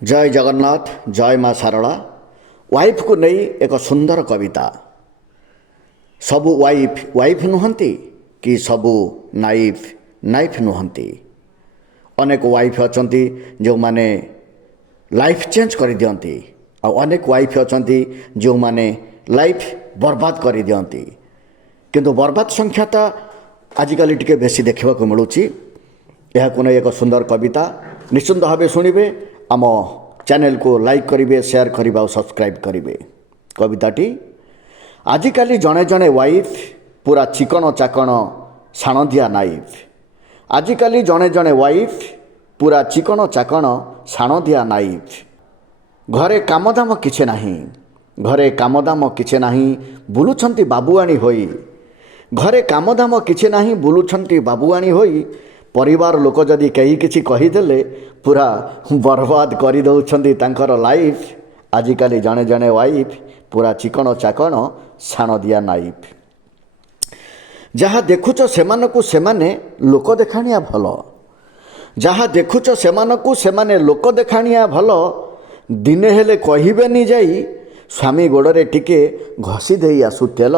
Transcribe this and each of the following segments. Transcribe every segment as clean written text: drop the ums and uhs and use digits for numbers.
जय जगन्नाथ जय माँ सारला वाइफ को नहीं एक सुंदर कविता। सबु वाइफ वाइफ नुहंती कि सबु नाइफ नाइफ नुहंती। अनेक वाइफ अछंती जो माने लाइफ चेंज कर दियंती आ अनेक वाइफ अछंती जो माने लाइफ बर्बाद कर दियंती। किंतु बर्बाद संख्या तो आजिकल टिके बेसी देखा मिलूँ। यह को एक सुंदर कविता निश्चिंत भाव शुणवे। आम चैनल को लाइक करेंगे, शेयर करेंगे और सब्सक्राइब करेंगे। कविताटी आजिकल जड़े जड़े वाइफ पूरा चिकन चाकण साणदिया नाइफ। आजिकल जड़े जड़े वाइफ पूरा चिकन चाकण साणदिया नाइफ। घरे कामदाम किछे नाही, घरे कामदाम किछे नाही बुलुछंती बाबुआणी होई। घरे कामदाम किछे नाही बुलुछंती बाबुआणी होई। परिवार लोक जदि कहीं किछि कहीदेले पूरा बर्बाद कर दौरान तांकर लाइफ। आजिकल जड़े जड़े वाइफ पूरा चिकन चाकण साण दिया नाइफ। जहाँ देखुच सेमानकु सेमाने लोक देखाणिया भल, जहाँ देखुच सेमानकु सेमाने लोक देखाणिया भल। दिने हेले कहिबेनी जाई स्वामी गोड़े टिके घसी देई आसु तेल,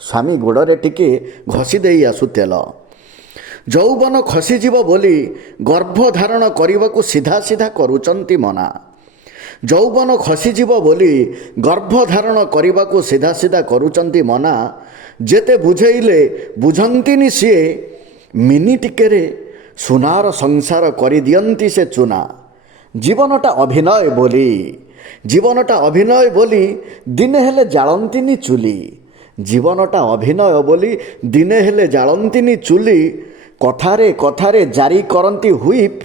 स्वामी गोड़े टिके घसी देई आसु तेल। जौवन खसीजीव बोली गर्भधारण करने को सीधा सीधा करुचंती मना। जौवन खसीजीव बोली गर्भधारण करने को सीधा सीधा करुचंती मना। जेते बुझेइले बुझंतीनी सीए मिनिटिके सुनार संसार करि दियंती से चुना। जीवनटा अभिनय बोली, जीवनटा अभिनय बोली दिने हेले जालंतीनी चुली। जीवनटा अभिनय बोली दिने हेले जालंतीनी चुली। कथारे कथारे जारी करती हुईप।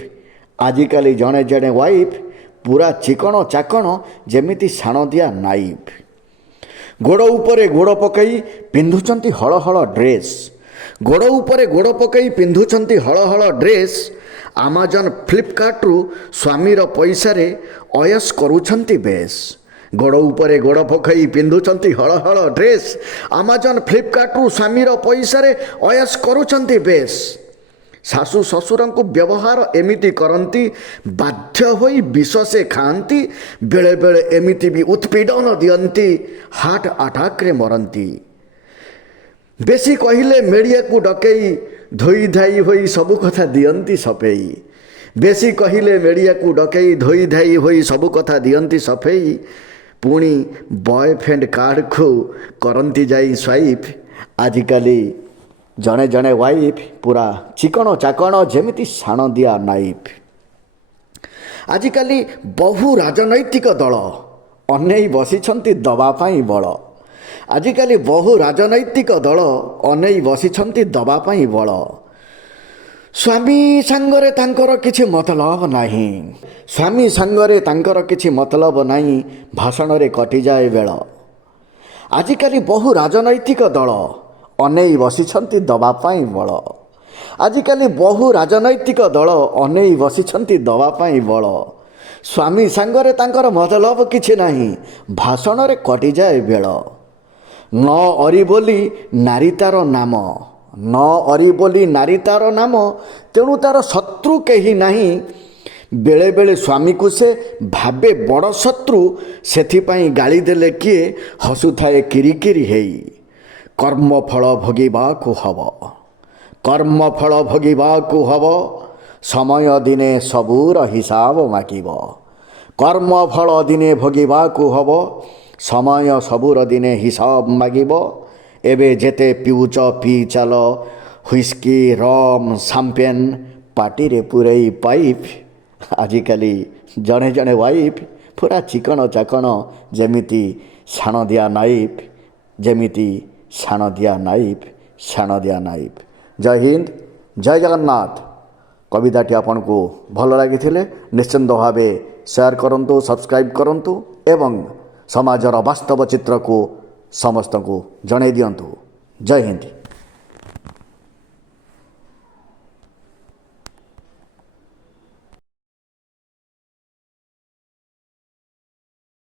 आजिकल जड़े जड़े वाइफ पूरा चिकन चाकण जेमिति साण दिया नाइफ। गोड़ उपरे गोड़ पकई पिंधुचंती हल हल ड्रेस, गोड़ उपरे गोड़ पकई पिंधुचंती हल हल ड्रेस। आमाजन फ्लिपकार्ट रु स्वामीर पैसारे अयस करुछंती बेस। गोड़ उपरे गोड़ पकई पिंधुचंती हल हल ड्रेस। आमाजन फ्लिपकार्ट रु स्वामीर पैसारे अयस करुछंती बेस। शाशु शशुर को व्यवहार एमिति करती बाध्य होई विष से खाती। बेले बेले एमिति भी उत्पीड़न दियंती हार्ट अटैक रे मरंती। बेसी कहिले मेड़िया को डकई धोई धाई होई सबु कथा दियंती सफेई। बेसी कहिले मेड़िया को डकई धोई धाई होई सबु कथा दियंती सफेई। पुणी बॉयफ्रेंड कार्ड को करंती जाई स्वाइफ। आजिकली जड़े जड़े वाइफ पूरा चिकन चाकण जेमिति साण दिया नाइफ। आजिकल बहु राजनैतिक दल अनेई बसिछंती दबा पाई बल। आजिकल बहु राजनैतिक दल अनेई बसिछंती दबा पाई बल। स्वामी सांगरे तांकर किछि मतलब नाही, स्वामी सांगरे तांकर किछि मतलब नाही। भाषण रे कटि जाए बेल। आजिकल बहु राजनैतिक दल अनेई बसिछंती दबा पाई बल। आजिकल बहु राजनैतिक दल अनेई बसिछंती दबा पाई बल। स्वामी सांगरे तांकर मतलब किछि नाही, भाषण रे कटि जाए बेल। न अरी बोली नारी तार नाम, न अरी बोली नारी तार नाम। तेणु तार शत्रु कहीं नाही। बेले बेले स्वामी को से भावे बड़ शत्रु। सेथिपाई गाली देले किए हसुथाए किरिकिरि हेई। कर्मफल भोगिबाकु हब, कर्मफल भोगिबाकु हब। समय दिने सबूर हिसाब मागिब। कर्मफल दिने भोगिबाकु हब, समय सबूर दिने हिसाब मागिब। एबे जेते पिउच पी चाल हुइस्की रम सांपेन पाटी रे पुरई पाइप। आजिकली जड़े जड़े वाइफ पूरा चिकन चाकण जेमिति साण दिया नाइफ, जेमिति साण दिया नाइफ, साण दिया नाइफ। जय हिंद जय जगन्नाथ। कविताटी आपन को भल लगी निश्चिंत भाव शेयर करंतु, सब्सक्राइब करंतु एवं समाजर वास्तव चित्र को समस्त को जणै दियंतु। जय हिंद।